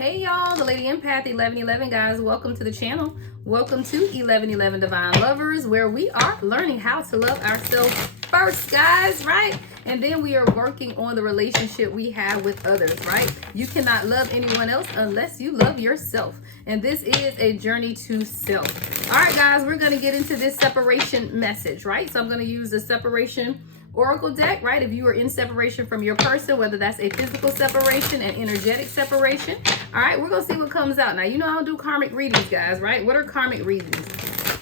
Hey y'all, the Lady Empath 1111 guys, welcome to the channel. Welcome to 1111 Divine Lovers, where we are learning how to love ourselves first, guys, right? And then we are working on the relationship we have with others, right? You cannot love anyone else unless you love yourself. And this is a journey to self. All right, guys, we're going to get into this separation message, right? So I'm going to use the separation oracle deck, right? If you are in separation from your person, whether that's a physical separation and energetic separation. All right, we're gonna see what comes out. Now, you know I don't do karmic readings, guys, right? What are karmic readings?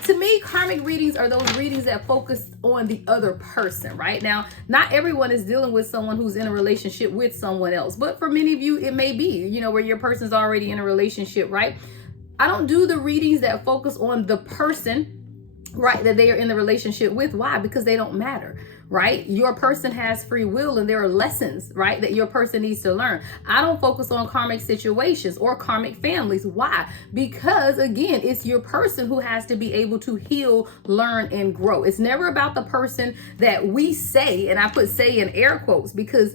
To me, karmic readings are those readings that focus on the other person, right? Now, not everyone is dealing with someone who's in a relationship with someone else, but for many of you, it may be, you know, where your person's already in a relationship, right? I don't do the readings that focus on the person, right, that they are in the relationship with. Why? Because they don't matter, right? Your person has free will and there are lessons, right, that your person needs to learn. I don't focus on karmic situations or karmic families. Why? Because again, it's your person who has to be able to heal, learn, and grow. It's never about the person that we say, and I put say in air quotes, because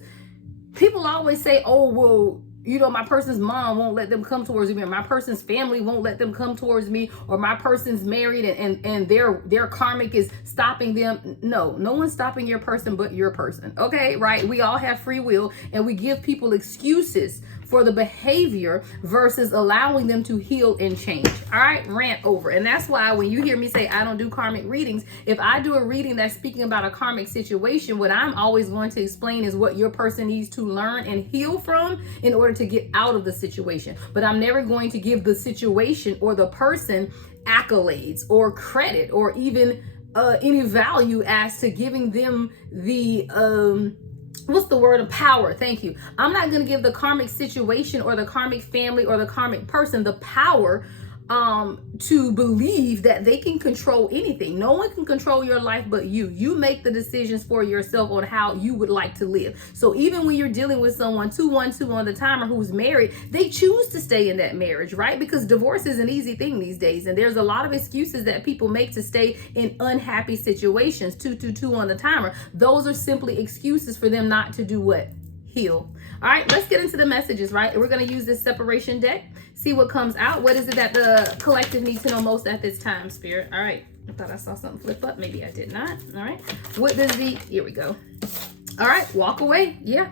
people always say, oh, well, you know, my person's mom won't let them come towards me, or my person's family won't let them come towards me, or my person's married and their karmic is stopping them. No one's stopping your person but your person. Okay, right? We all have free will and we give people excuses for the behavior versus allowing them to heal and change. All right, rant over. And that's why when you hear me say I don't do karmic readings, if I do a reading that's speaking about a karmic situation, what I'm always going to explain is what your person needs to learn and heal from in order to get out of the situation. But I'm never going to give the situation or the person accolades or credit or even any value as to giving them the what's the word of power? Thank you. I'm not going to give the karmic situation or the karmic family or the karmic person the power to believe that they can control anything. No one can control your life but you. You make the decisions for yourself on how you would like to live. So even when you're dealing with someone 212 on the timer who's married, they choose to stay in that marriage, right? Because divorce is an easy thing these days, and there's a lot of excuses that people make to stay in unhappy situations. 222 on the timer. Those are simply excuses for them not to do what? Heal. All right, let's get into the messages, right? We're going to use this separation deck, see what comes out. What is it that the collective needs to know most at this time, Spirit? All right, I thought I saw something flip up. Maybe I did not. All right, what does the, here we go. All right, walk away. Yeah.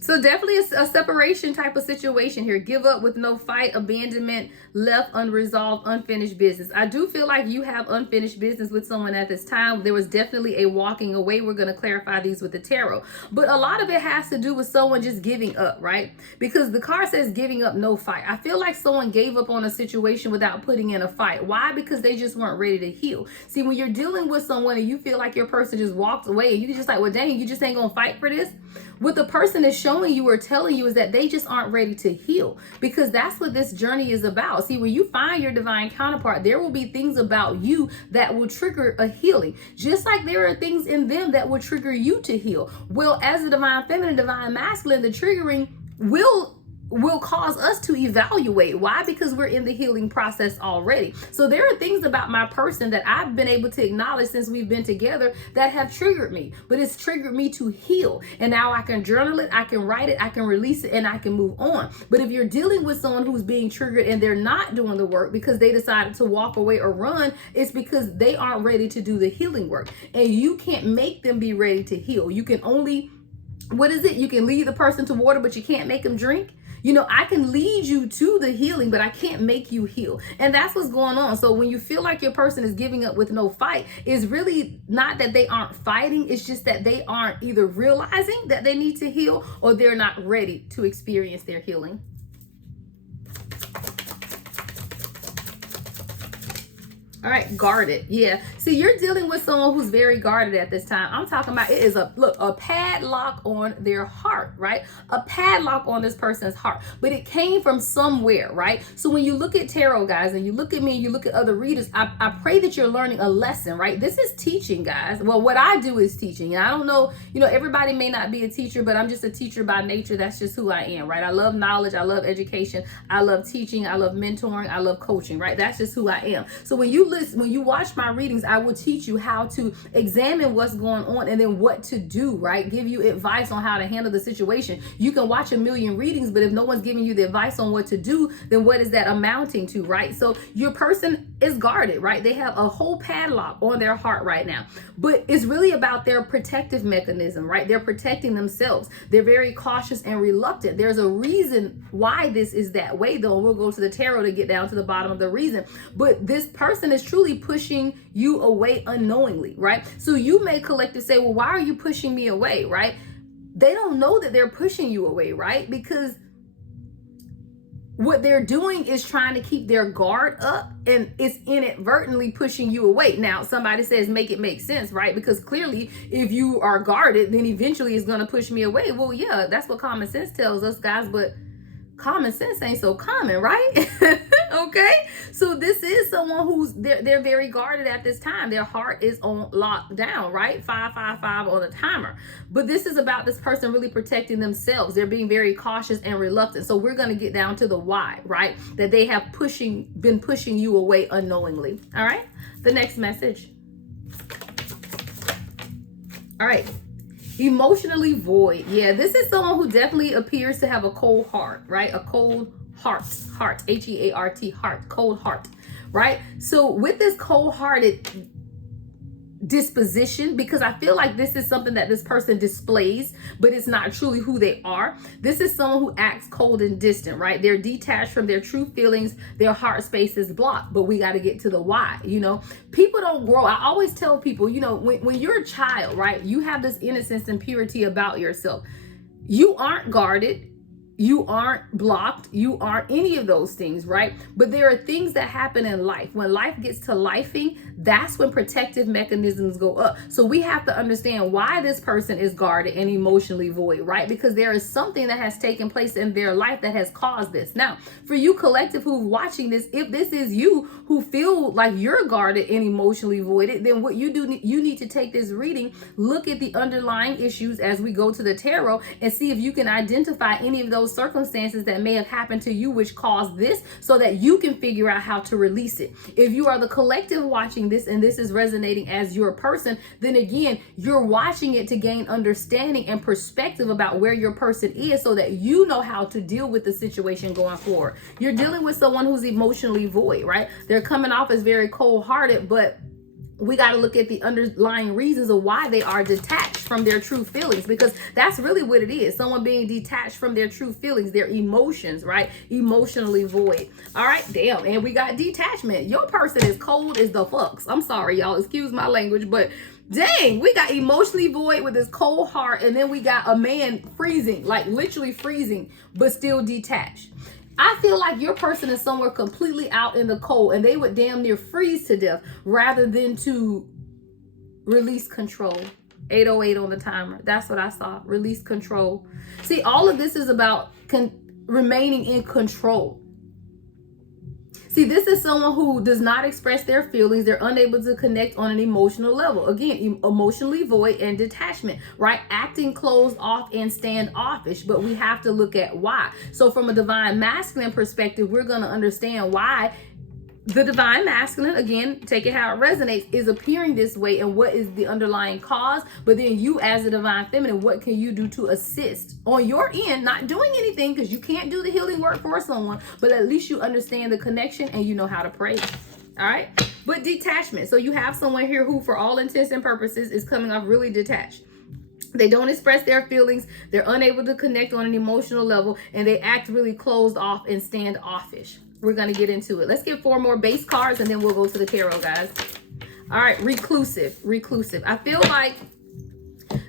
So definitely a separation type of situation here. Give up with no fight, abandonment, left unresolved, unfinished business. I do feel like you have unfinished business with someone at this time. There was definitely a walking away. We're going to clarify these with the tarot. But a lot of it has to do with someone just giving up, right? Because the card says giving up, no fight. I feel like someone gave up on a situation without putting in a fight. Why? Because they just weren't ready to heal. See, when you're dealing with someone and you feel like your person just walked away and you just like, well, dang, you just ain't going to fight for this. What the person is showing you or telling you is that they just aren't ready to heal, because that's what this journey is about. See, when you find your divine counterpart, there will be things about you that will trigger a healing, just like there are things in them that will trigger you to heal. Well, as a divine feminine, divine masculine, the triggering will cause us to evaluate. Why? Because we're in the healing process already. So there are things about my person that I've been able to acknowledge since we've been together that have triggered me, but it's triggered me to heal. And now I can journal it, I can write it, I can release it, and I can move on. But if you're dealing with someone who's being triggered and they're not doing the work because they decided to walk away or run, it's because they aren't ready to do the healing work. And you can't make them be ready to heal. You can only, what is it? You can lead the person to water, but you can't make them drink. You know, I can lead you to the healing, but I can't make you heal. And that's what's going on. So when you feel like your person is giving up with no fight, it's really not that they aren't fighting. It's just that they aren't either realizing that they need to heal or they're not ready to experience their healing. All right, guarded. Yeah. See, you're dealing with someone who's very guarded at this time. I'm talking about it is a padlock on their heart, right? A padlock on this person's heart. But it came from somewhere, right? So when you look at tarot, guys, and you look at me and you look at other readers, I pray that you're learning a lesson, right? This is teaching, guys. Well, what I do is teaching. And I don't know, you know, everybody may not be a teacher, but I'm just a teacher by nature. That's just who I am, right? I love knowledge. I love education. I love teaching. I love mentoring. I love coaching, right? That's just who I am. So when you when you watch my readings, I will teach you how to examine what's going on and then what to do, right? Give you advice on how to handle the situation. You can watch a million readings, but if no one's giving you the advice on what to do, then what is that amounting to, right? So your person is guarded, right? They have a whole padlock on their heart right now, but it's really about their protective mechanism, right? They're protecting themselves. They're very cautious and reluctant. There's a reason why this is that way, though. We'll go to the tarot to get down to the bottom of the reason, but this person is truly pushing you away unknowingly, right? So you may collective say, well, why are you pushing me away, right? They don't know that they're pushing you away, right? Because what they're doing is trying to keep their guard up, and it's inadvertently pushing you away. Now, somebody says, make it make sense, right? Because clearly, if you are guarded, then eventually it's going to push me away. Well, yeah, that's what common sense tells us, guys, but common sense ain't so common, right? Okay, so this is someone who's they're very guarded at this time. Their heart is on lockdown, right? 555 on the timer. But this is about this person really protecting themselves. They're being very cautious and reluctant. So we're going to get down to the why, right? That they have been pushing you away unknowingly. All right, the next message. All right. Emotionally void. Yeah, this is someone who definitely appears to have a cold heart, right? A cold heart, H-E-A-R-T, heart, cold heart, right? So with this cold-hearted disposition, because I feel like this is something that this person displays, but it's not truly who they are. This is someone who acts cold and distant, right? They're detached from their true feelings. Their heart space is blocked, but we got to get to the why. People don't grow. I always tell people, when you're a child, right, you have this innocence and purity about yourself. You aren't guarded. You aren't blocked. You aren't any of those things, right? But there are things that happen in life. When life gets to lifing, that's when protective mechanisms go up. So we have to understand why this person is guarded and emotionally void, right? Because there is something that has taken place in their life that has caused this. Now, for you collective who's watching this, if this is you who feel like you're guarded and emotionally voided, then what you do, you need to take this reading, look at the underlying issues as we go to the tarot, and see if you can identify any of those circumstances that may have happened to you which caused this, so that you can figure out how to release it. If you are the collective watching this and this is resonating as your person, then again, you're watching it to gain understanding and perspective about where your person is, so that you know how to deal with the situation going forward. You're dealing with someone who's emotionally void, right? They're coming off as very cold-hearted, but we got to look at the underlying reasons of why they are detached from their true feelings, because that's really what it is. Someone being detached from their true feelings, their emotions, right? Emotionally void. All right, damn. And we got detachment. Your person is cold as the fucks. I'm sorry, y'all. Excuse my language, but dang, we got emotionally void with this cold heart. And then we got a man freezing, like literally freezing, but still detached. I feel like your person is somewhere completely out in the cold, and they would damn near freeze to death rather than to release control. 808 on the timer. That's what I saw. Release control. See, all of this is about remaining in control. See, this is someone who does not express their feelings. They're unable to connect on an emotional level. Again, emotionally void and detachment, right? Acting closed off and standoffish, but we have to look at why. So from a divine masculine perspective, we're going to understand why the divine masculine, again, take it how it resonates, is appearing this way and what is the underlying cause. But then you as a divine feminine, what can you do to assist on your end? Not doing anything, because you can't do the healing work for someone, but at least you understand the connection and you know how to pray. All right. But detachment. So you have someone here who, for all intents and purposes, is coming off really detached. They don't express their feelings. They're unable to connect on an emotional level, and they act really closed off and standoffish. We're going to get into it. Let's get 4 more base cards and then we'll go to the tarot, guys. All right. Reclusive. I feel like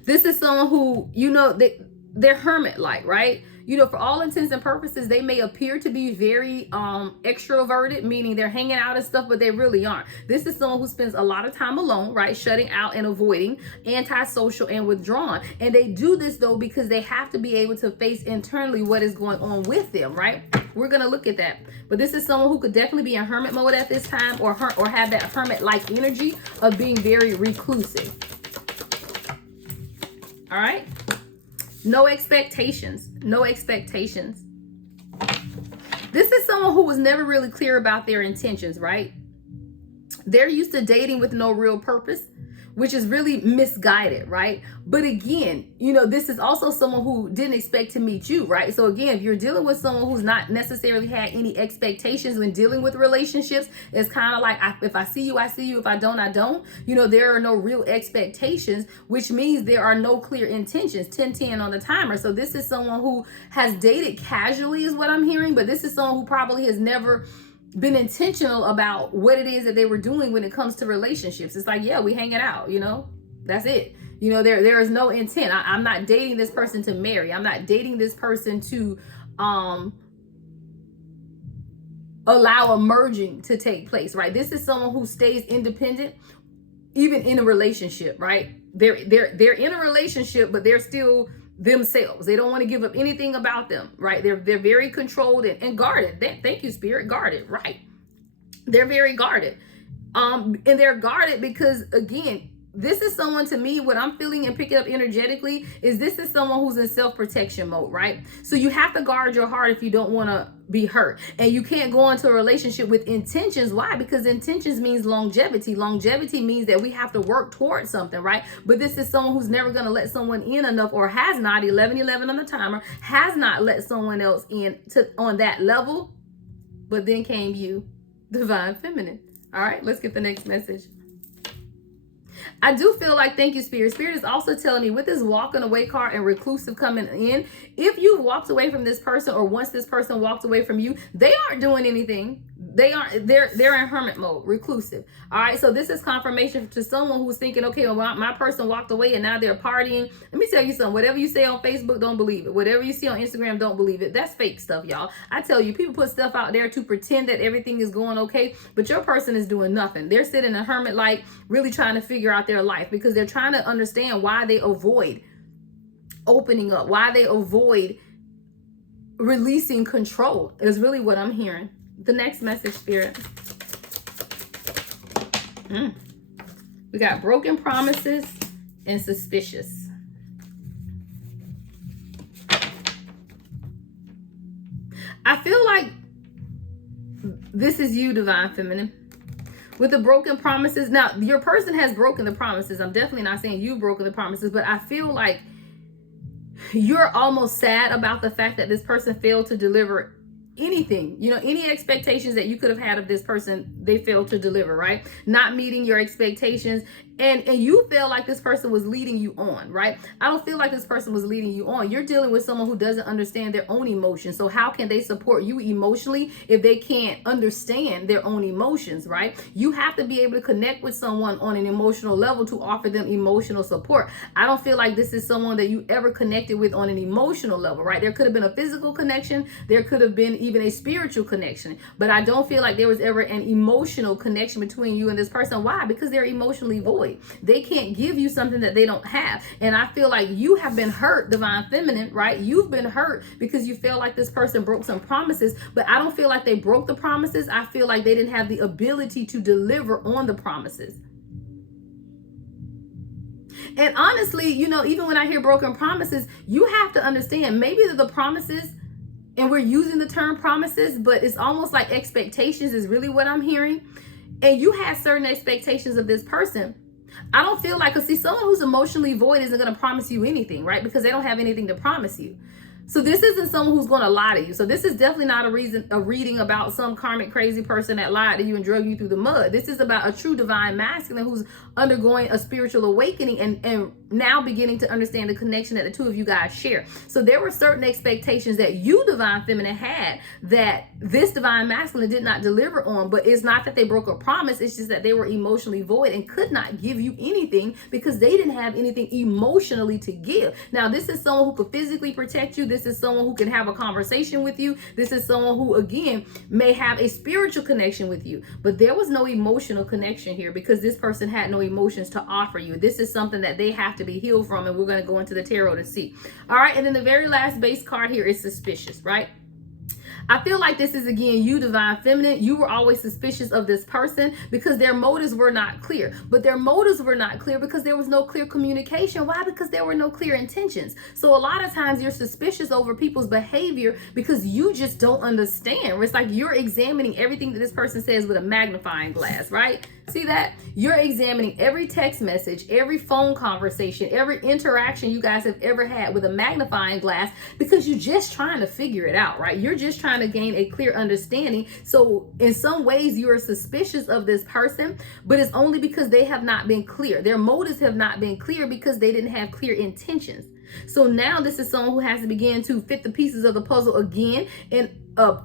this is someone who, they're hermit-like, right? For all intents and purposes, they may appear to be very extroverted, meaning they're hanging out and stuff, but they really aren't. This is someone who spends a lot of time alone, right? Shutting out and avoiding, antisocial and withdrawn. And they do this, though, because they have to be able to face internally what is going on with them, right? We're going to look at that. But this is someone who could definitely be in hermit mode at this time, or have that hermit-like energy of being very reclusive. All right? No expectations. This is someone who was never really clear about their intentions, right? They're used to dating with no real purpose, which is really misguided, right? But again, this is also someone who didn't expect to meet you, right? So again, if you're dealing with someone who's not necessarily had any expectations when dealing with relationships, it's kind of like, if I see you, I see you. If I don't, I don't. There are no real expectations, which means there are no clear intentions. 10-10 on the timer. So this is someone who has dated casually is what I'm hearing, but this is someone who probably has never been intentional about what it is that they were doing when it comes to relationships. It's like, yeah, we hanging out, that's it. There is no intent. I'm not dating this person to marry. I'm not dating this person to allow a merging to take place, right? This is someone who stays independent even in a relationship, right? They're in a relationship, but they're still themselves. They don't want to give up anything about them, right? They're very controlled and guarded. Thank you, Spirit. Guarded, right? They're very guarded. And they're guarded because, again, this is someone, to me, what I'm feeling and picking up energetically is this is someone who's in self-protection mode, right? So you have to guard your heart if you don't want to be hurt. And you can't go into a relationship with intentions. Why? Because intentions means longevity. Longevity means that we have to work towards something, right? But this is someone who's never going to let someone in enough, or has not, 11-11 on the timer, has not let someone else in on that level. But then came you, Divine Feminine. All right, let's get the next message. I do feel like, thank you, Spirit. Spirit is also telling me with this walking away card and reclusive coming in, if you've walked away from this person, or once this person walked away from you, they aren't doing anything. They're in hermit mode, reclusive. All right. So this is confirmation to someone who's thinking, okay, well, my person walked away and now they're partying. Let me tell you something. Whatever you say on Facebook, don't believe it. Whatever you see on Instagram, don't believe it. That's fake stuff, y'all. I tell you, people put stuff out there to pretend that everything is going okay, but your person is doing nothing. They're sitting in a hermit light, really trying to figure out their life, because they're trying to understand why they avoid opening up, why they avoid releasing control, is really what I'm hearing. The next message, Spirit. We got broken promises and suspicious. I feel like this is you, Divine Feminine. With the broken promises. Now, your person has broken the promises. I'm definitely not saying you've broken the promises, but I feel like you're almost sad about the fact that this person failed to deliver anything, any expectations that you could have had of this person, they failed to deliver, right? Not meeting your expectations. And you feel like this person was leading you on, right? I don't feel like this person was leading you on. You're dealing with someone who doesn't understand their own emotions. So how can they support you emotionally if they can't understand their own emotions, right? You have to be able to connect with someone on an emotional level to offer them emotional support. I don't feel like this is someone that you ever connected with on an emotional level, right? There could have been a physical connection. There could have been even a spiritual connection, but I don't feel like there was ever an emotional connection between you and this person. Why? Because they're emotionally void. They can't give you something that they don't have. And I feel like you have been hurt, Divine Feminine, right? You've been hurt because you feel like this person broke some promises, but I don't feel like they broke the promises. I feel like they didn't have the ability to deliver on the promises. And honestly, even when I hear broken promises, you have to understand maybe the promises, and we're using the term promises, but it's almost like expectations is really what I'm hearing. And you had certain expectations of this person. I don't feel like, because see, someone who's emotionally void isn't going to promise you anything, right? Because they don't have anything to promise you. So this isn't someone who's going to lie to you. So this is definitely not a reading about some karmic crazy person that lied to you and drug you through the mud. This is about a true divine masculine who's undergoing a spiritual awakening and now beginning to understand the connection that the two of you guys share. So there were certain expectations that you, Divine Feminine, had that this divine masculine did not deliver on. But it's not that they broke a promise. It's just that they were emotionally void and could not give you anything because they didn't have anything emotionally to give. Now, this is someone who could physically protect you. This is someone who can have a conversation with you. This is someone who, again, may have a spiritual connection with you. But there was no emotional connection here because this person had no emotions to offer you. This is something that they have to be healed from, and we're going to go into the tarot to see. All right, and then the very last base card here is suspicious, right? I feel like this is, again, you, Divine Feminine. You were always suspicious of this person because their motives were not clear. But their motives were not clear because there was no clear communication. Why? Because there were no clear intentions. So a lot of times you're suspicious over people's behavior because you just don't understand. It's like you're examining everything that this person says with a magnifying glass, right? See that? You're examining every text message, every phone conversation, every interaction you guys have ever had with a magnifying glass, because you're just trying to figure it out, right? You're just trying to gain a clear understanding. So in some ways you are suspicious of this person, but it's only because they have not been clear. Their motives have not been clear because they didn't have clear intentions. So now this is someone who has to begin to fit the pieces of the puzzle again and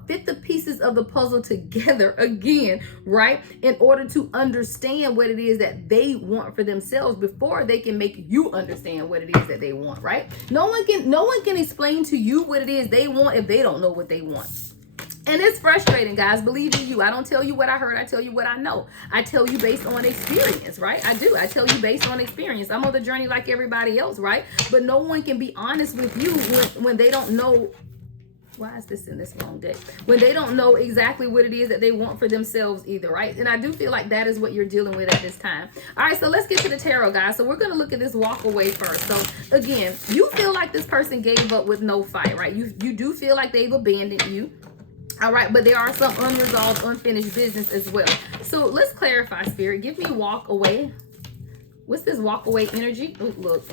fit the pieces of the puzzle together again, right? In order to understand what it is that they want for themselves before they can make you understand what it is that they want, right? No one can explain to you what it is they want if they don't know what they want. And it's frustrating, guys. Believe me, I don't tell you what I heard. I tell you what I know. I tell you based on experience, right? I do. I tell you based on experience. I'm on the journey like everybody else, right? But no one can be honest with you when they don't know. Why is this in this long day? When they don't know exactly what it is that they want for themselves either, right? And I do feel like that is what you're dealing with at this time. All right, so let's get to the tarot, guys. So we're going to look at this walk away first. So again, you feel like this person gave up with no fight, right? You do feel like they've abandoned you. All right, but there are some unresolved, unfinished business as well. So let's clarify, Spirit. Give me walk away. What's this walk away energy? Oh, look.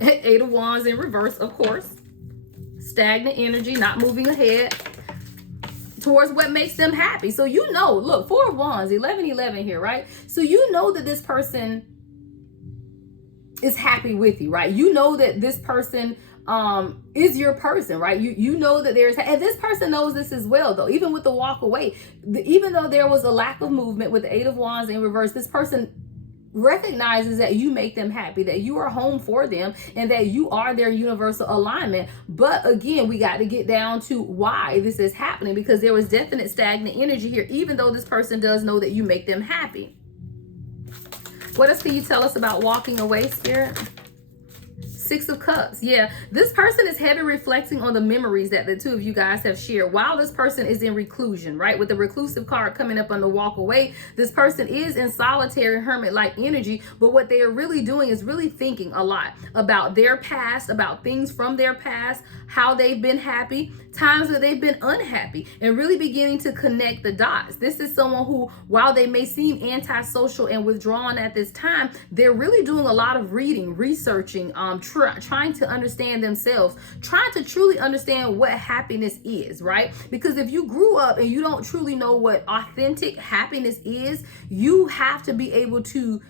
8 of Wands in reverse, of course. Stagnant energy, not moving ahead towards what makes them happy. So you know, look, 4 of Wands, 11 here, right? So you know that this person is happy with you, right? You know that this person is your person, right? You know that and this person knows this as well, though. Even with the walk away, even though there was a lack of movement with the 8 of Wands in reverse, this person recognizes that you make them happy, that you are home for them, and that you are their universal alignment. But again, we got to get down to why this is happening, because there was definite stagnant energy here, even though this person does know that you make them happy. What else can you tell us about walking away, Spirit? 6 of Cups. Yeah, this person is heavy reflecting on the memories that the two of you guys have shared while this person is in reclusion, right? With the reclusive card coming up on the walk away, this person is in solitary hermit-like energy, but what they are really doing is really thinking a lot about their past, about things from their past, how they've been happy, times that they've been unhappy, and really beginning to connect the dots. This is someone who, while they may seem antisocial and withdrawn at this time, they're really doing a lot of reading, researching, trying to understand themselves, trying to truly understand what happiness is, right? Because if you grew up and you don't truly know what authentic happiness is, you have to be able to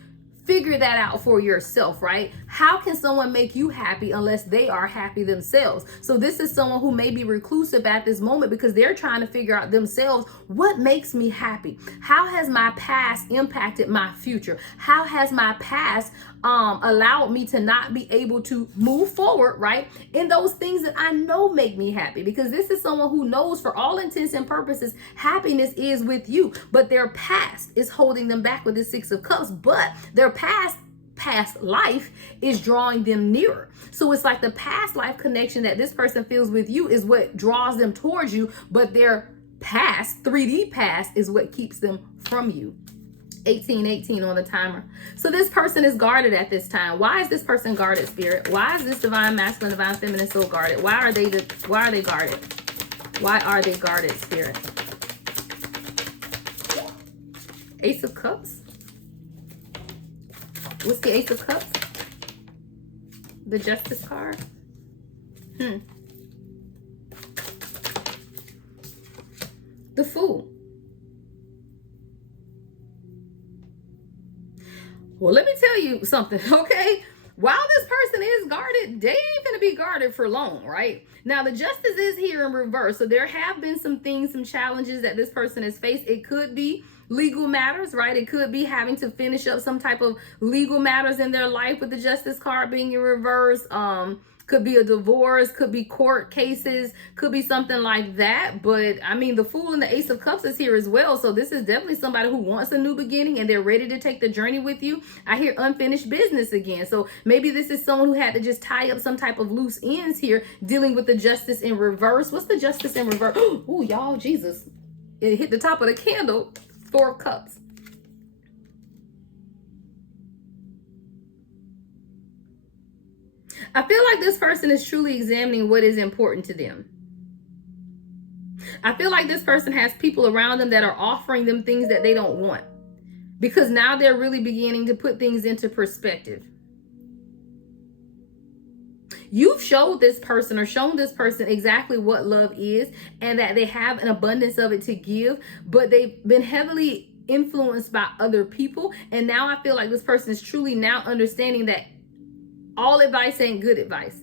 figure that out for yourself, right? How can someone make you happy unless they are happy themselves? So this is someone who may be reclusive at this moment because they're trying to figure out themselves, what makes me happy? How has my past impacted my future? How has my past allowed me to not be able to move forward, right, in those things that I know make me happy? Because this is someone who knows, for all intents and purposes, happiness is with you, but their past is holding them back with the 6 of Cups, but their past life is drawing them nearer. So it's like the past life connection that this person feels with you is what draws them towards you, but their past, 3D past, is what keeps them from you. 18 on the timer. So this person is guarded at this time. Why is this person guarded, Spirit? Why is this divine masculine, divine feminine so guarded? Why are they guarded? Why are they guarded, Spirit? Ace of Cups. What's the Ace of Cups? The Justice card. The Fool. Well, let me tell you something, okay? While this person is guarded, they ain't gonna be guarded for long, right? Now, the Justice is here in reverse, so there have been some things, some challenges that this person has faced. It could be legal matters, right? It could be having to finish up some type of legal matters in their life with the Justice card being in reverse. Could be a divorce, could be court cases, could be something like that. But I mean, the Fool and the Ace of Cups is here as well. So this is definitely somebody who wants a new beginning and they're ready to take the journey with you. I hear unfinished business again. So maybe this is someone who had to just tie up some type of loose ends here, dealing with the Justice in reverse. What's the Justice in reverse? Oh, y'all, Jesus. It hit the top of the candle. 4 of Cups. I feel like this person is truly examining what is important to them. I feel like this person has people around them that are offering them things that they don't want. because now they're really beginning to put things into perspective. You've showed this person or shown this person exactly what love is, and that they have an abundance of it to give, but they've been heavily influenced by other people. And now I feel like this person is truly now understanding that all advice ain't good advice,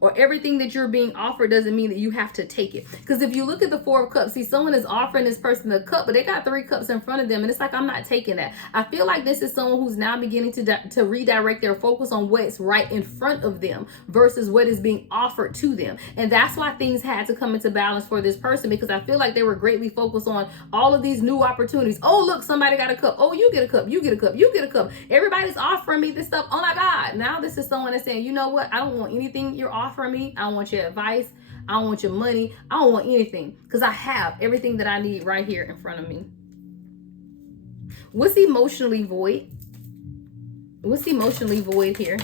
or everything that you're being offered doesn't mean that you have to take it. Because if you look at the Four of Cups, see, someone is offering this person a cup, but they got 3 cups in front of them, and it's like, I'm not taking that. I feel like this is someone who's now beginning to redirect their focus on what's right in front of them versus what is being offered to them. And that's why things had to come into balance for this person, because I feel like they were greatly focused on all of these new opportunities. Oh, look, somebody got a cup. Oh, you get a cup. You get a cup. You get a cup. Everybody's offering me this stuff. Oh my God. Now this is someone that's saying, you know what? I don't want anything you're offering me. I don't want your advice. I don't want your money. I don't want anything, because I have everything that I need right here in front of me. What's emotionally void? What's emotionally void here?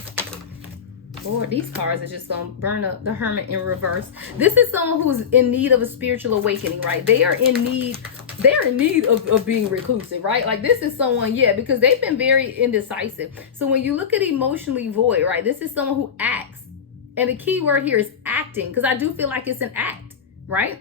Lord, these cards are just gonna burn up. The Hermit in reverse. This is someone who's in need of a spiritual awakening, right? They are in need of being reclusive, right? Like this is someone, yeah, because they've been very indecisive. So when you look at emotionally void, right, this is someone who acts. And the key word here is acting, because I do feel like it's an act, right?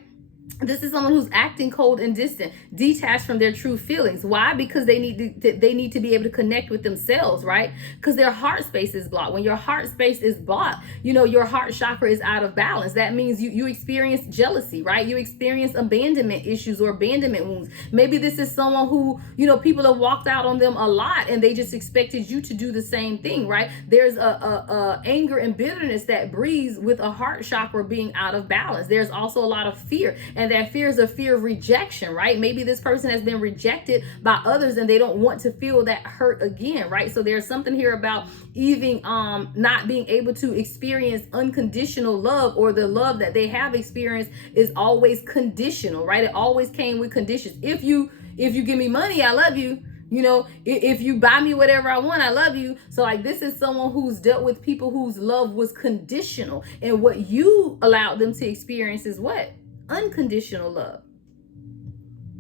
This is someone who's acting cold and distant, detached from their true feelings. Why? Because they need to be able to connect with themselves, right? Because their heart space is blocked. When your heart space is blocked, your heart chakra is out of balance. That means you experience jealousy, right? You experience abandonment issues or abandonment wounds. Maybe this is someone who, people have walked out on them a lot and they just expected you to do the same thing, right? There's a anger and bitterness that breeds with a heart chakra being out of balance. There's also a lot of fear, and that fear is a fear of rejection, right? Maybe this person has been rejected by others and they don't want to feel that hurt again, right? So there's something here about even not being able to experience unconditional love, or the love that they have experienced is always conditional, right? It always came with conditions. If you give me money, I love you. If you buy me whatever I want, I love you. So like this is someone who's dealt with people whose love was conditional, and what you allowed them to experience is what? Unconditional love.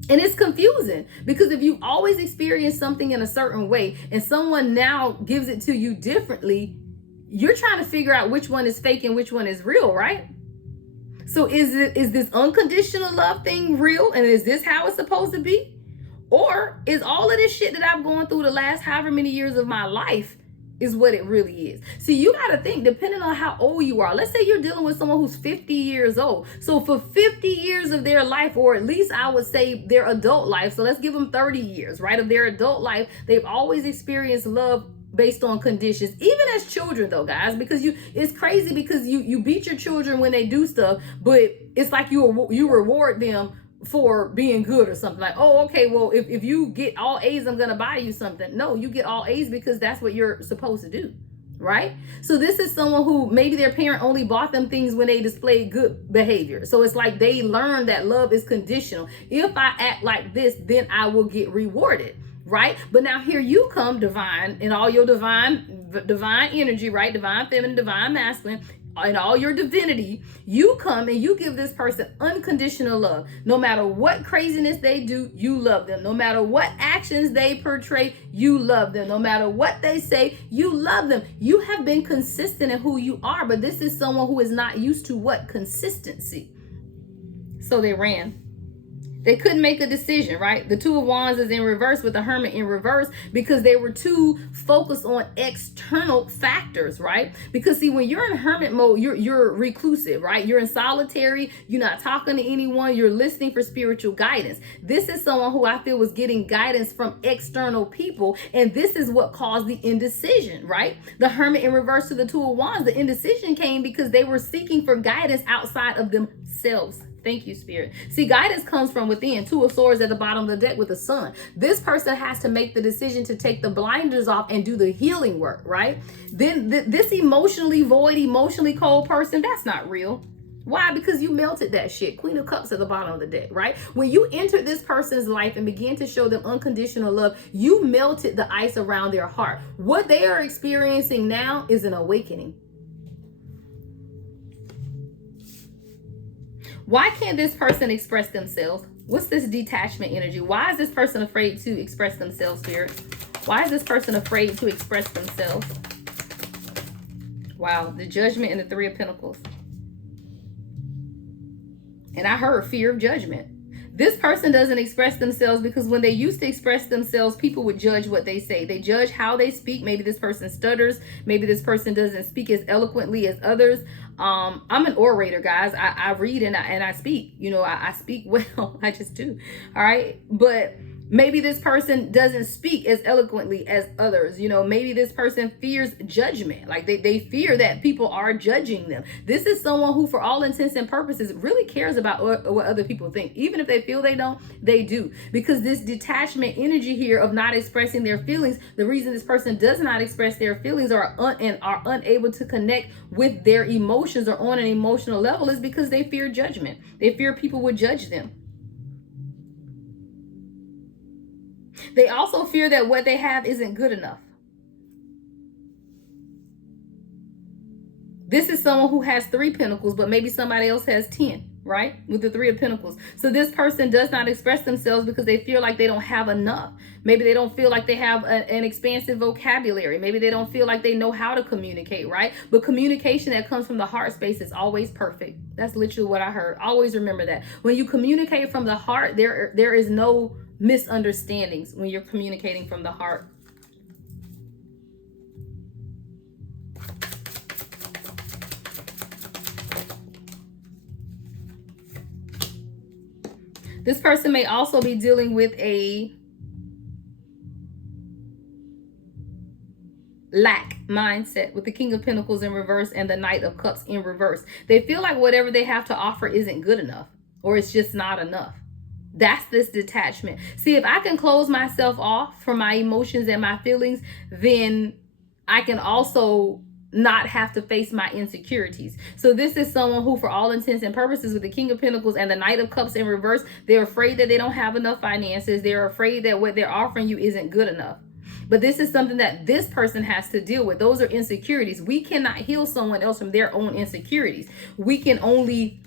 And it's confusing, because if you always experience something in a certain way and someone now gives it to you differently, you're trying to figure out which one is fake and which one is real, right? So is this unconditional love thing real, and is this how it's supposed to be? Or is all of this shit that I've gone through the last however many years of my life is what it really is? See, you got to think, depending on how old you are. Let's say you're dealing with someone who's 50 years old. So for 50 years of their life, or at least I would say their adult life, so let's give them 30 years, right, of their adult life, they've always experienced love based on conditions, even as children though, guys, because it's crazy, because you beat your children when they do stuff, but it's like you reward them for being good or something. Like, oh, okay, well, if you get all A's, I'm gonna buy you something. No, you get all A's because that's what you're supposed to do, right? So this is someone who maybe their parent only bought them things when they displayed good behavior. So it's like they learned that love is conditional. If I act like this, then I will get rewarded, right? But now here you come, divine, in all your divine energy, right? Divine feminine, divine masculine, in all your divinity, you come and you give this person unconditional love. No matter what craziness they do, you love them. No matter what actions they portray, you love them. No matter what they say, you love them. You have been consistent in who you are, but this is someone who is not used to what? Consistency. So they ran. They couldn't make a decision, right? The Two of Wands is in reverse with the Hermit in reverse, because they were too focused on external factors, right? Because see, when you're in hermit mode, you're reclusive, right? You're in solitary, you're not talking to anyone, you're listening for spiritual guidance. This is someone who I feel was getting guidance from external people, and this is what caused the indecision, right? The Hermit in reverse to the Two of Wands, the indecision came because they were seeking for guidance outside of themselves. Thank you, Spirit. See, guidance comes from within. Two of Swords at the bottom of the deck with the Sun. This person has to make the decision to take the blinders off and do the healing work, right? Then this emotionally void, emotionally cold person, that's not real. Why? Because you melted that shit. Queen of Cups at the bottom of the deck, right? When you enter this person's life and begin to show them unconditional love, you melted the ice around their heart. What they are experiencing now is an awakening. Why can't this person express themselves? What's this detachment energy? Why is this person afraid to express themselves, Spirit? Why is this person afraid to express themselves? Wow, the Judgment and the Three of Pentacles. And I heard fear of judgment. This person doesn't express themselves because when they used to express themselves, people would judge what they say. They judge how they speak. Maybe this person stutters. Maybe this person doesn't speak as eloquently as others. I'm an orator, guys. I read and I speak. You know, I speak well. I just do. All right. But maybe this person doesn't speak as eloquently as others. You know, maybe this person fears judgment. Like they fear that people are judging them. This is someone who, for all intents and purposes, really cares about what other people think. Even if they feel they don't, they do. Because this detachment energy here of not expressing their feelings, the reason this person does not express their feelings or are unable to connect with their emotions or on an emotional level is because they fear judgment. They fear people would judge them. They also fear that what they have isn't good enough. This is someone who has 3 pentacles, but maybe somebody else has 10, right? With the 3 of pentacles. So this person does not express themselves because they feel like they don't have enough. Maybe they don't feel like they have an expansive vocabulary. Maybe they don't feel like they know how to communicate, right? But communication that comes from the heart space is always perfect. That's literally what I heard. Always remember that. When you communicate from the heart, there is no misunderstandings when you're communicating from the heart. This person may also be dealing with a lack mindset with the King of Pentacles in reverse and the Knight of Cups in reverse. They feel like whatever they have to offer isn't good enough, or it's just not enough. That's this detachment. See, if I can close myself off from my emotions and my feelings, then I can also not have to face my insecurities. So this is someone who, for all intents and purposes, with the King of Pentacles and the Knight of Cups in reverse, they're afraid that they don't have enough finances. They're afraid that what they're offering you isn't good enough. But this is something that this person has to deal with. Those are insecurities. We cannot heal someone else from their own insecurities. We can only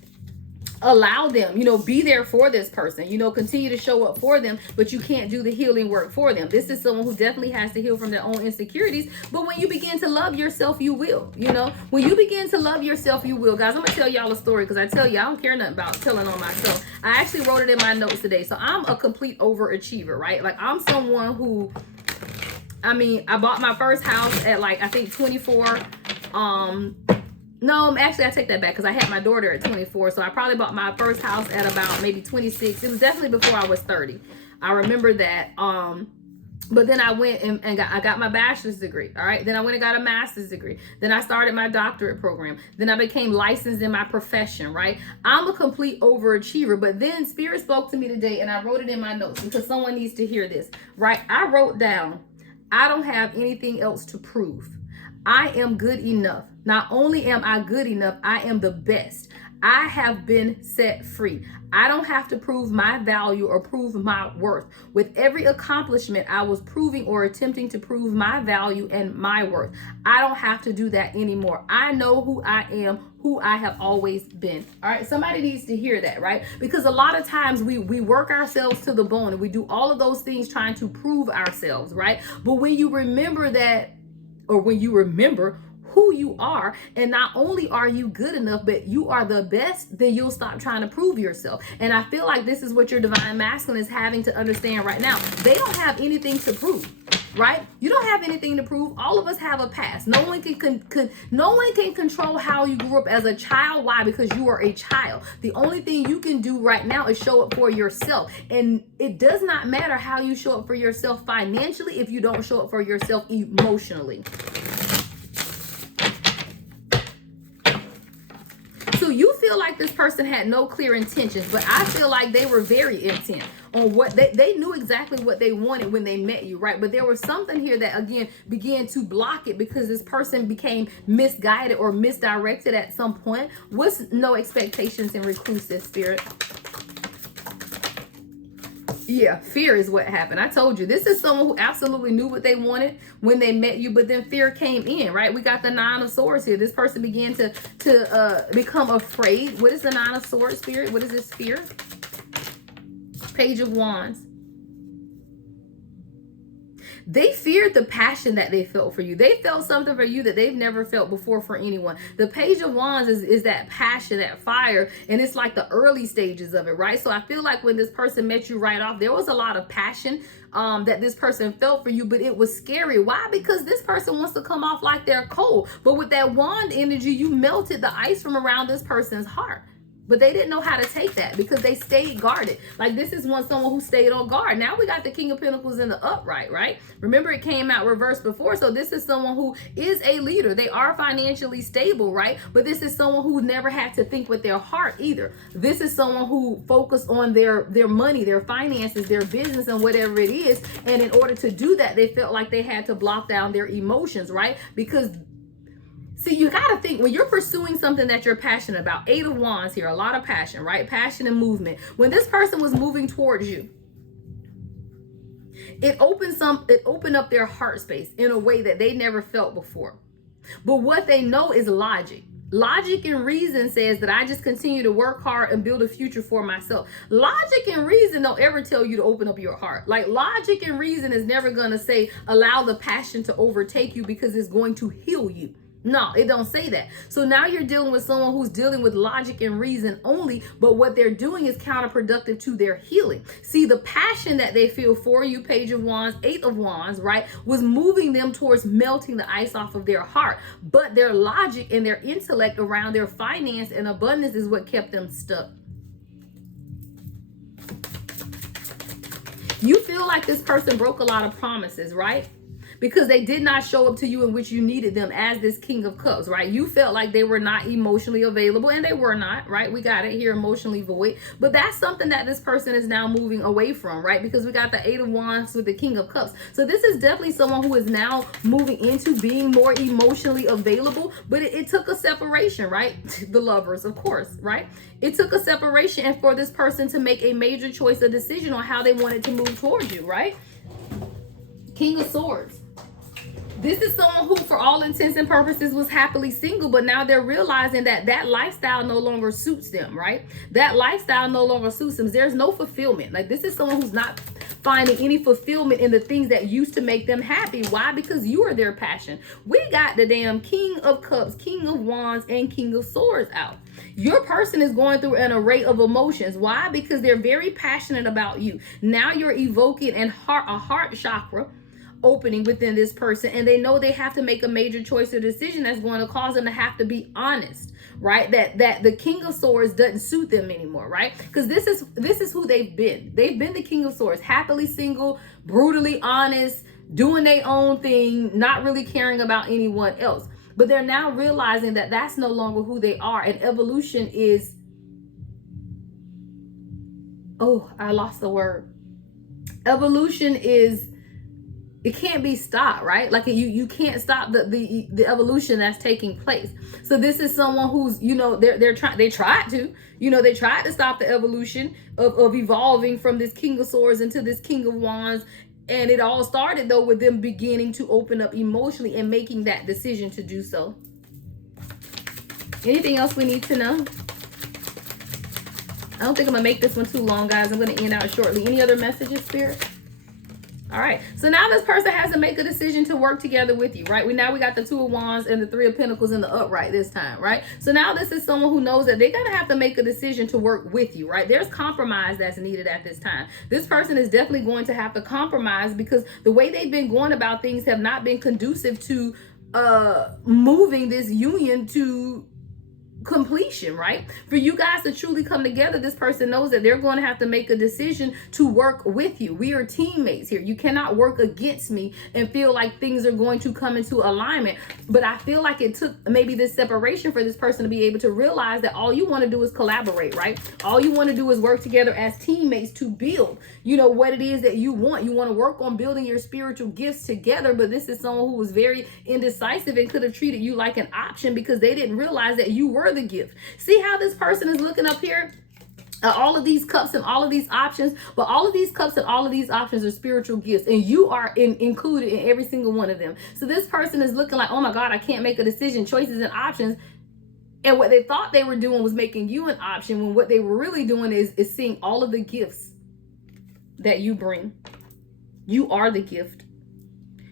allow them, be there for this person, continue to show up for them, but you can't do the healing work for them. This is someone who definitely has to heal from their own insecurities. But when you begin to love yourself, you will, when you begin to love yourself, you will. Guys, I'm gonna tell y'all a story, because I tell you, I don't care nothing about telling on myself. I actually wrote it in my notes today. So I'm a complete overachiever, right? Like, I'm someone who, I bought my first house at I think 24. No, actually, I take that back, because I had my daughter at 24. So I probably bought my first house at about maybe 26. It was definitely before I was 30. I remember that. But then I went and I got my bachelor's degree. All right. Then I went and got a master's degree. Then I started my doctorate program. Then I became licensed in my profession. Right. I'm a complete overachiever. But then Spirit spoke to me today, and I wrote it in my notes because someone needs to hear this. Right. I wrote down, I don't have anything else to prove. I am good enough. Not only am I good enough, I am the best. I have been set free. I don't have to prove my value or prove my worth. With every accomplishment, I was proving or attempting to prove my value and my worth. I don't have to do that anymore. I know who I am, who I have always been. All right. Somebody needs to hear that, right? Because a lot of times we work ourselves to the bone, and we do all of those things trying to prove ourselves, right? But when you remember that, or when you remember who you are, and not only are you good enough, but you are the best, then you'll stop trying to prove yourself. And I feel like this is what your divine masculine is having to understand right now. They don't have anything to prove, right? You don't have anything to prove. All of us have a past. No one can control how you grew up as a child. Why? Because you are a child. The only thing you can do right now is show up for yourself. And it does not matter how you show up for yourself financially if you don't show up for yourself emotionally. So you feel like this person had no clear intentions, but I feel like they were very intent on what they knew exactly what they wanted when they met you, right? But there was something here that, again, began to block it because this person became misguided or misdirected at some point. What's no expectations in reclusive, Spirit? Yeah, fear is what happened. I told you, this is someone who absolutely knew what they wanted when they met you, but then fear came in, right? We got the Nine of Swords here. This person began to become afraid. What is the Nine of Swords, Spirit? What is this fear? Page of Wands. They feared the passion that they felt for you. They felt something for you that they've never felt before for anyone. The Page of Wands is that passion, that fire, and it's like the early stages of it, right? So I feel like when this person met you right off, there was a lot of passion that this person felt for you, but it was scary. Why? Because this person wants to come off like they're cold. But with that wand energy, you melted the ice from around this person's heart. But they didn't know how to take that because they stayed guarded. Like this is someone who stayed on guard. Now we got the King of Pentacles in the upright, right? Remember it came out reversed before. So this is someone who is a leader. They are financially stable, right? But this is someone who never had to think with their heart either. This is someone who focused on their money, their finances, their business, and whatever it is. And in order to do that, they felt like they had to block down their emotions, right? Because see, you got to think when you're pursuing something that you're passionate about. Eight of Wands here, a lot of passion, right? Passion and movement. When this person was moving towards you, it opened up their heart space in a way that they never felt before. But what they know is logic. Logic and reason says that I just continue to work hard and build a future for myself. Logic and reason don't ever tell you to open up your heart. Like logic and reason is never going to say allow the passion to overtake you because it's going to heal you. No, it don't say that. So now you're dealing with someone who's dealing with logic and reason only, but what they're doing is counterproductive to their healing. See, the passion that they feel for you, Page of Wands, Eight of Wands, right, was moving them towards melting the ice off of their heart. But their logic and their intellect around their finance and abundance is what kept them stuck. You feel like this person broke a lot of promises, right? Because they did not show up to you in which you needed them as this King of Cups, right? You felt like they were not emotionally available, and they were not, right? We got it here, emotionally void. But that's something that this person is now moving away from, right? Because we got the Eight of Wands with the King of Cups. So this is definitely someone who is now moving into being more emotionally available, but it took a separation, right? The lovers, of course, right? It took a separation and for this person to make a major choice, a decision on how they wanted to move towards you, right? King of Swords. This is someone who, for all intents and purposes, was happily single, but now they're realizing that that lifestyle no longer suits them, right? That lifestyle no longer suits them. There's no fulfillment. Like this is someone who's not finding any fulfillment in the things that used to make them happy. Why? Because you are their passion. We got the damn King of Cups, King of Wands, and King of Swords out. Your person is going through an array of emotions. Why? Because they're very passionate about you. Now you're evoking a heart chakra opening within this person, and they know they have to make a major choice or decision that's going to cause them to have to be honest, right? That the King of Swords doesn't suit them anymore, right? Because this is who they've been. They've been the King of Swords, happily single, brutally honest, doing their own thing, not really caring about anyone else. But they're now realizing that that's no longer who they are, and evolution is, oh, I lost the word. Evolution is, it can't be stopped, right? Like you can't stop the evolution that's taking place. So this is someone who's, you know, they tried to stop the evolution of evolving from this King of Swords into this King of Wands. And it all started though with them beginning to open up emotionally and making that decision to do so. Anything else we need to know? I don't think I'm gonna make this one too long, guys. I'm gonna end out shortly. Any other messages, Spirit? All right, so now this person has to make a decision to work together with you, right? We got the Two of Wands and the Three of Pentacles in the upright this time, right? So now this is someone who knows that they're going to have to make a decision to work with you, right? There's compromise that's needed at this time. This person is definitely going to have to compromise because the way they've been going about things have not been conducive to moving this union to completion, right? For you guys to truly come together, this person knows that they're going to have to make a decision to work with you. We are teammates here. You cannot work against me and feel like things are going to come into alignment. But I feel like it took maybe this separation for this person to be able to realize that all you want to do is collaborate, right? All you want to do is work together as teammates to build, you know, what it is that you want. You want to work on building your spiritual gifts together. But this is someone who was very indecisive and could have treated you like an option because they didn't realize that you were the gift. See how this person is looking up here? All of these cups and all of these options, but all of these cups and all of these options are spiritual gifts, and you are included in every single one of them. So this person is looking like, oh my God, I can't make a decision, choices and options. And what they thought they were doing was making you an option, when what they were really doing is seeing all of the gifts that you bring. You are the gift.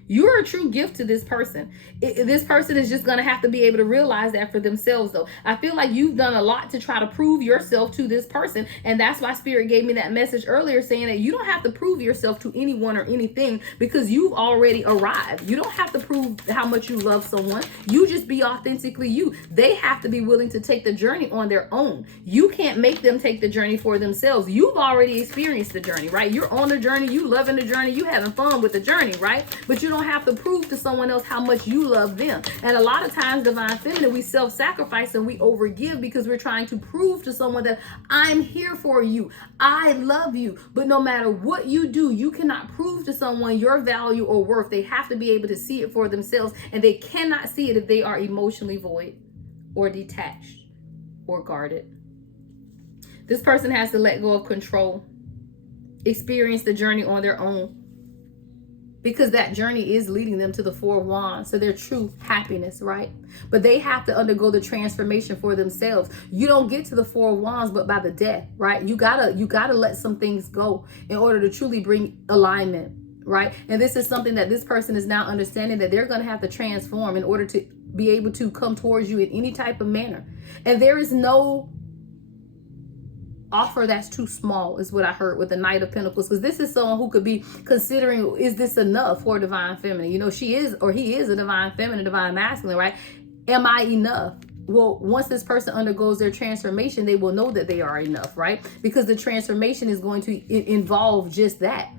You're a true gift to this person. This person is just going to have to be able to realize that for themselves, though. I feel like you've done a lot to try to prove yourself to this person. And that's why Spirit gave me that message earlier, saying that you don't have to prove yourself to anyone or anything, because you've already arrived. You don't have to prove how much you love someone. You just be authentically you. They have to be willing to take the journey on their own. You can't make them take the journey for themselves. You've already experienced the journey, right? You're on the journey. You loving the journey. You having fun with the journey, right? But you don't have to prove to someone else how much you love them. And a lot of times, Divine Feminine, we self-sacrifice and we overgive because we're trying to prove to someone that I'm here for you, I love you. But no matter what you do, you cannot prove to someone your value or worth. They have to be able to see it for themselves, and they cannot see it if they are emotionally void or detached or guarded. This person has to let go of control, experience the journey on their own, because that journey is leading them to the Four of Wands, so their true happiness, right? But they have to undergo the transformation for themselves. You don't get to the Four of Wands but by the death, right? You gotta let some things go in order to truly bring alignment, right? And this is something that this person is now understanding, that they're gonna have to transform in order to be able to come towards you in any type of manner. And there is no offer that's too small, is what I heard with the Knight of Pentacles, because this is someone who could be considering, is this enough for Divine Feminine? You know, she is, or he is, a Divine Feminine, Divine Masculine, right? Am I enough? Well, once this person undergoes their transformation, they will know that they are enough, right? Because the transformation is going to involve just that.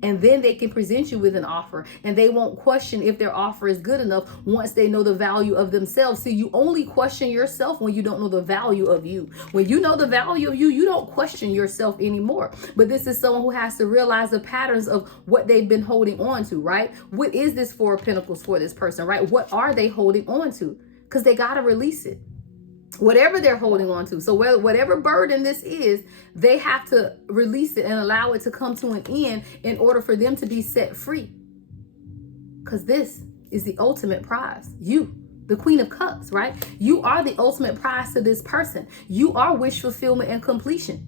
And then they can present you with an offer, and they won't question if their offer is good enough once they know the value of themselves. See, you only question yourself when you don't know the value of you. When you know the value of you, you don't question yourself anymore. But this is someone who has to realize the patterns of what they've been holding on to, right? What is this Four of Pentacles for this person, right? What are they holding on to? Because they got to release it. Whatever they're holding on to. So whatever burden this is, they have to release it and allow it to come to an end in order for them to be set free. Because this is the ultimate prize. You, the Queen of Cups, right? You are the ultimate prize to this person. You are wish fulfillment and completion.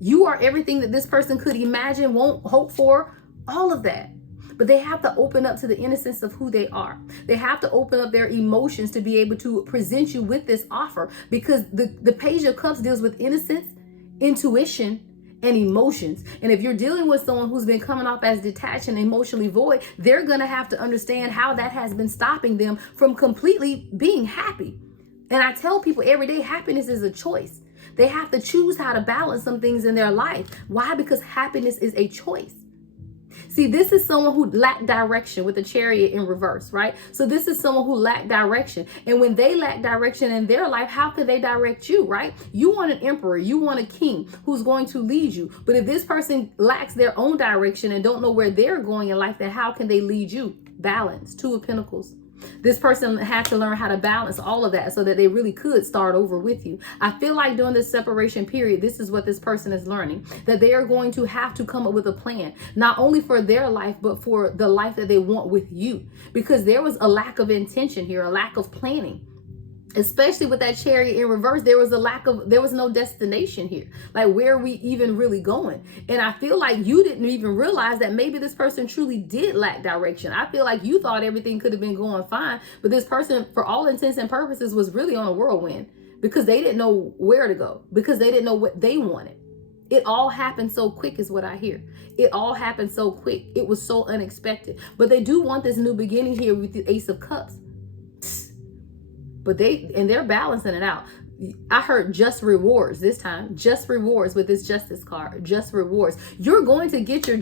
You are everything that this person could imagine, want, hope for, all of that. But they have to open up to the innocence of who they are. They have to open up their emotions to be able to present you with this offer, because the Page of Cups deals with innocence, intuition, and emotions. And if you're dealing with someone who's been coming off as detached and emotionally void, they're going to have to understand how that has been stopping them from completely being happy. And I tell people every day, happiness is a choice. They have to choose how to balance some things in their life. Why? Because happiness is a choice. See, this is someone who lacked direction with the Chariot in reverse, right? So this is someone who lacked direction. And when they lack direction in their life, how can they direct you, right? You want an emperor, you want a king who's going to lead you. But if this person lacks their own direction and don't know where they're going in life, then how can they lead you? Balance, Two of Pentacles. This person had to learn how to balance all of that so that they really could start over with you. I feel like during this separation period, this is what this person is learning, that they are going to have to come up with a plan, not only for their life, but for the life that they want with you, because there was a lack of intention here, a lack of planning. Especially with that Chariot in reverse, there was no destination here. Like, where are we even really going? And I feel like you didn't even realize that maybe this person truly did lack direction. I feel like you thought everything could have been going fine, but this person, for all intents and purposes, was really on a whirlwind, because they didn't know where to go, because they didn't know what they wanted. It all happened so quick is what I hear. It all happened so quick. It was so unexpected. But they do want this new beginning here with the Ace of Cups. But they're balancing it out. I heard just rewards this time. Just rewards with this Justice card. Just rewards. You're going to get your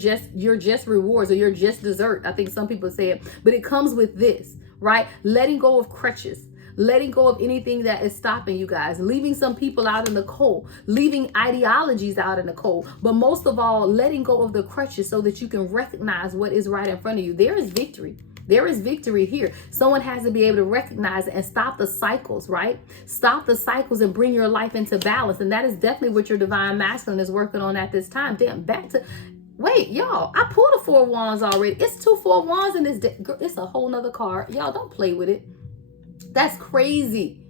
just rewards, or your just dessert. I think some people say it, but it comes with this, right? Letting go of crutches. Letting go of anything that is stopping you guys, leaving some people out in the cold, leaving ideologies out in the cold, but most of all, letting go of the crutches so that you can recognize what is right in front of you. There is victory. There is victory here. Someone has to be able to recognize it and stop the cycles, right? Stop the cycles and bring your life into balance. And that is definitely what your divine masculine is working on at this time. Damn, back to, wait, y'all, I pulled a 4 of Wands already. It's 2 4 of Wands in this deck. It's a whole nother card. Y'all don't play with it. That's crazy.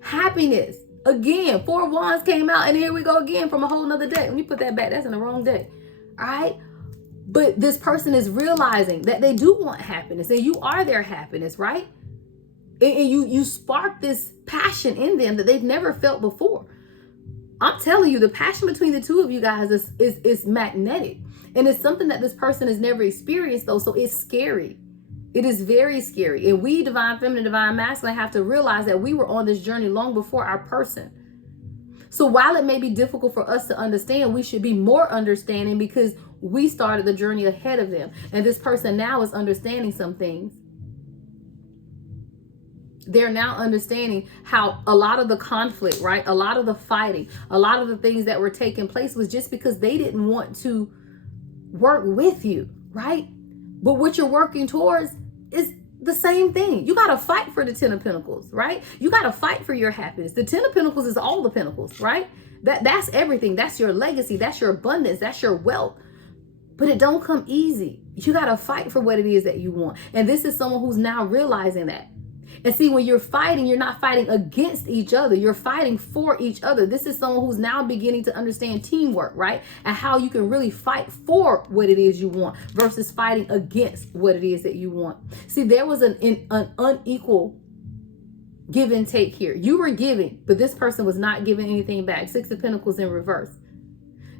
Happiness. Again, 4 of Wands came out and here we go again from a whole nother deck. Let me put that back. That's in the wrong deck. All right. But this person is realizing that they do want happiness and you are their happiness, right? And you spark this passion in them that they've never felt before. I'm telling you, the passion between the two of you guys is magnetic. And it's something that this person has never experienced though. So it's scary. It is very scary. And we, divine feminine, divine masculine, have to realize that we were on this journey long before our person. So while it may be difficult for us to understand, we should be more understanding because we started the journey ahead of them. And this person now is understanding some things. They're now understanding how a lot of the conflict, right? A lot of the fighting, a lot of the things that were taking place was just because they didn't want to work with you, right? But what you're working towards is the same thing. You got to fight for the 10 of Pentacles, right? You got to fight for your happiness. The 10 of Pentacles is all the Pentacles, right? That's everything. That's your legacy. That's your abundance. That's your wealth. But it don't come easy. You got to fight for what it is that you want. And this is someone who's now realizing that. And see, when you're fighting, you're not fighting against each other. You're fighting for each other. This is someone who's now beginning to understand teamwork, right? And how you can really fight for what it is you want versus fighting against what it is that you want. See, there was an unequal give and take here. You were giving, but this person was not giving anything back. 6 of Pentacles in reverse.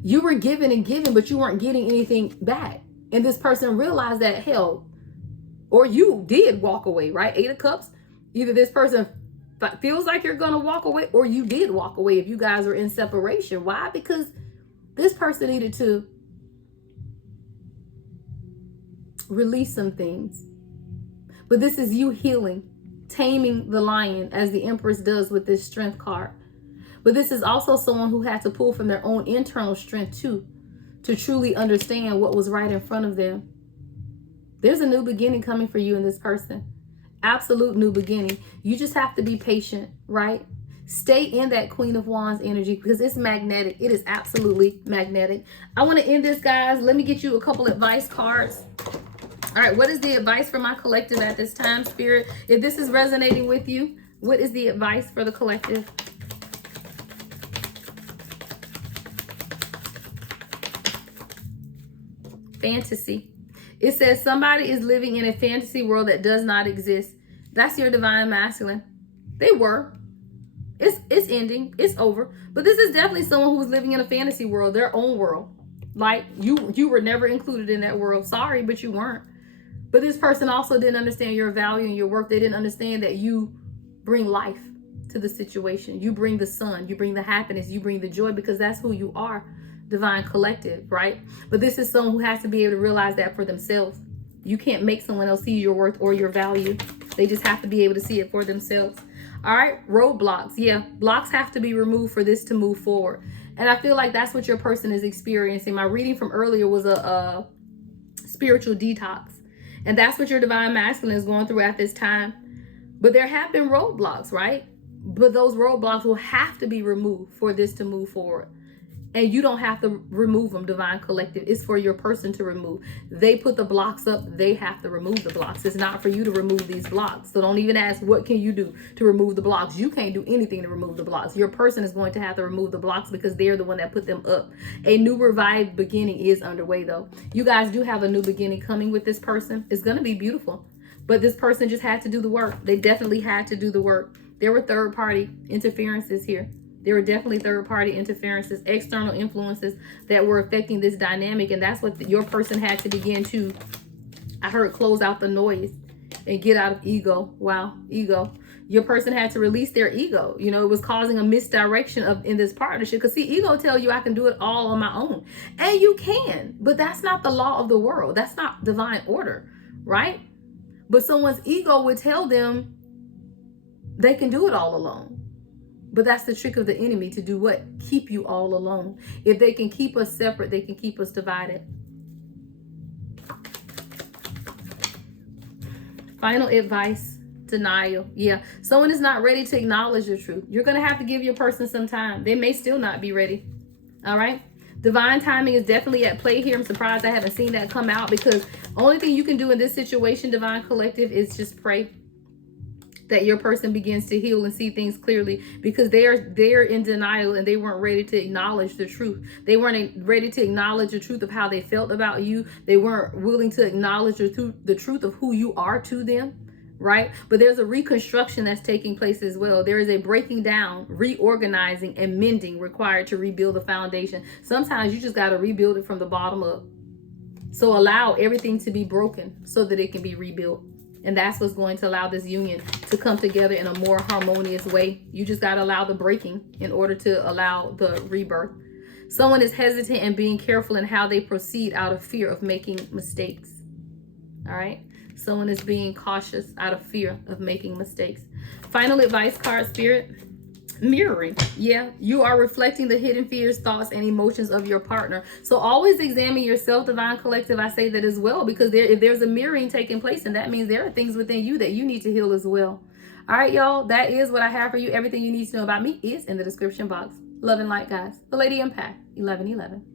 You were giving and giving, but you weren't getting anything back. And this person realized that, hell, or you did walk away, right? 8 of Cups. Either this person feels like you're going to walk away or you did walk away if you guys are in separation. Why? Because this person needed to release some things. But this is you healing, taming the lion as the Empress does with this strength card. But this is also someone who had to pull from their own internal strength too, to truly understand what was right in front of them. There's a new beginning coming for you and this person. Absolute new beginning. You just have to be patient, right? Stay in that Queen of Wands energy because it's magnetic. It is absolutely magnetic. I want to end this, guys. Let me get you a couple advice cards. All right, what is the advice for my collective at this time, Spirit? If this is resonating with you, what is the advice for the collective? Fantasy. It says somebody is living in a fantasy world that does not exist. That's your divine masculine. They were. It's ending. It's over. But this is definitely someone who's living in a fantasy world, their own world. Like you were never included in that world. Sorry, but you weren't. But this person also didn't understand your value and your worth. They didn't understand that you bring life to the situation. You bring the sun. You bring the happiness. You bring the joy because that's who you are. Divine collective, right? But this is someone who has to be able to realize that for themselves. You can't make someone else see your worth or your value. They just have to be able to see it for themselves. All right, roadblocks. Yeah, blocks have to be removed for this to move forward. And I feel like that's what your person is experiencing. My reading from earlier was a spiritual detox. And that's what your divine masculine is going through at this time. But there have been roadblocks, right? But those roadblocks will have to be removed for this to move forward. And you don't have to remove them, divine collective. It's for your person to remove. They put the blocks up. They have to remove the blocks. It's not for you to remove these blocks. So don't even ask, what can you do to remove the blocks? You can't do anything to remove the blocks. Your person is going to have to remove the blocks because they're the one that put them up. A new revived beginning is underway, though. You guys do have a new beginning coming with this person. It's going to be beautiful. But this person just had to do the work. They definitely had to do the work. There were third-party interferences here. There were definitely third-party interferences, external influences that were affecting this dynamic. And that's what your person had to begin to, I heard, close out the noise and get out of ego. Wow, ego. Your person had to release their ego. You know, it was causing a misdirection in this partnership. Because see, ego tell you I can do it all on my own. And you can, but that's not the law of the world. That's not divine order, right? But someone's ego would tell them they can do it all alone. But that's the trick of the enemy, to do what? Keep you all alone. If they can keep us separate, they can keep us divided. Final advice, denial. Yeah, someone is not ready to acknowledge the truth. You're going to have to give your person some time. They may still not be ready. All right. Divine timing is definitely at play here. I'm surprised I haven't seen that come out, because only thing you can do in this situation, Divine Collective, is just pray that your person begins to heal and see things clearly, because they're in denial and they weren't ready to acknowledge the truth. They weren't ready to acknowledge the truth of how they felt about you. They weren't willing to acknowledge the truth of who you are to them. Right? But there's a reconstruction that's taking place as well. There is a breaking down, reorganizing, and mending required to rebuild the foundation. Sometimes you just got to rebuild it from the bottom up. So allow everything to be broken so that it can be rebuilt. And that's what's going to allow this union to come together in a more harmonious way. You just got to allow the breaking in order to allow the rebirth. Someone is hesitant and being careful in how they proceed out of fear of making mistakes. All right? Someone is being cautious out of fear of making mistakes. Final advice card, Spirit. Mirroring. Yeah, you are reflecting the hidden fears, thoughts, and emotions of your partner. So always examine yourself, Divine Collective. I say that as well, because if there's a mirroring taking place, and that means there are things within you that you need to heal as well. All right, y'all, that is what I have for you. Everything you need to know about me is in the description box. Love and light, guys. The Lady Empath, 1111.